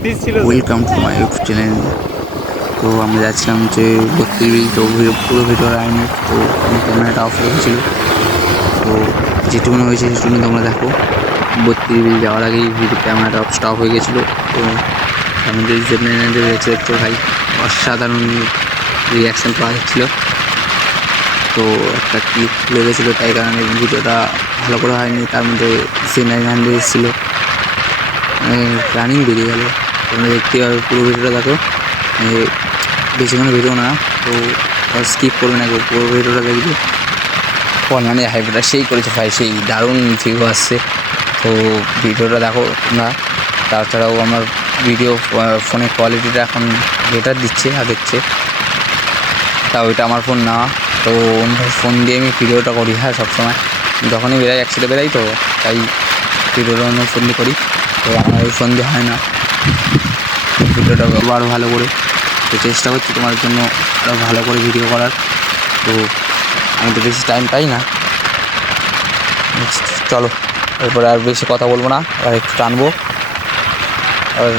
Welcome to my YouTube channel. তো আমরা যাচ্ছিলাম যে 32 তো পুরো ভিডিও আইনি। তো আমার ক্যামেরাটা অফ রেখেছিল, তো যেটুকুনি হয়েছে সেটুকুনি তোমরা দেখো। 32 যাওয়ার আগেই ক্যামেরাটা স্টপ হয়ে গেছিলো। তো আমাদের যে ম্যানেজার রয়েছে দেখছো ভাই, অসাধারণ রিয়াকশান পাওয়া যাচ্ছিলো। তো একটা ক্লিপ খুলে গেছিলো, তাই কারণে ভিডিওটা ভালো করে হয়নি। তার মধ্যে C900 এসেছিলো, রানিং বেরিয়ে গেল। তোমরা দেখতে পাবে, পুরো ভিডিওটা দেখো। বেশিক্ষণ ভিডিও না, তো স্কিপ করবে না, পুরো ভিডিওটা দেখবে। মানে হাইপটা সেই করেছে ভাই, সেই দারুণ ভিউ আসছে। তো ভিডিওটা দেখো তোমরা। তাছাড়াও আমার ভিডিও ফোনের কোয়ালিটিটা এখন বেটার দিচ্ছে আগের চেয়ে। তা ওইটা আমার ফোন না, তো অন্য ফোন দিয়ে আমি ভিডিওটা করি। হ্যাঁ, সবসময় যখনই বেরাই একসাথে বেরাই, তো তাই ভিডিওটা অন্য ফোন দিয়ে করি। তো আমার ওই ফোন দিয়ে হয় না ভিডিওটা আরও ভালো করে। তো চেষ্টা করছি তোমার জন্য আরও ভালো করে ভিডিও করার। তো আমি তো বেশি টাইম পাই না। চলো, এরপরে আর বেশি কথা বলবো না, আর একটু টানবো। আর